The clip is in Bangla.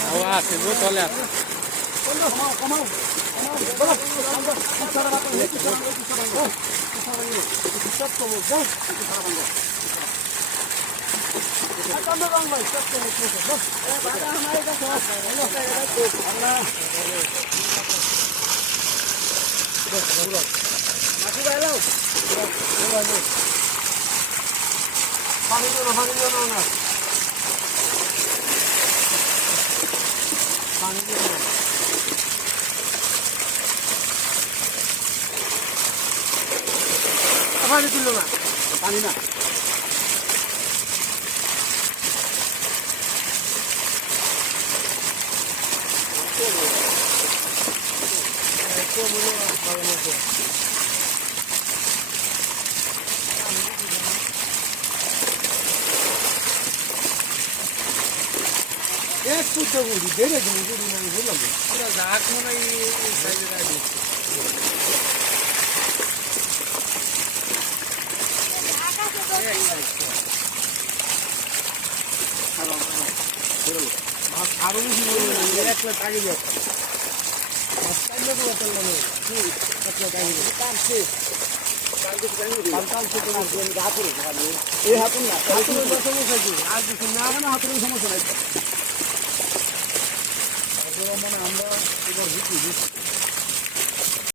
হাওয়া আছে বোতলে আছে পানি দিও না পানি দিও না পানি দিও না পানি দিল না পানি না একটু তো বুঝি বেড়ে যাবো যদি আমি বললাম পুরো ঝাঁক মনে হয় এই সাইজে গাড়ি আরো বেশি এক প্লেট আগে যাচ্ছে এই হাতুন না হাতুরের সমস্যা কি আর কিছু না হাতুরের সমস্যা নাই মানে আমরা এবার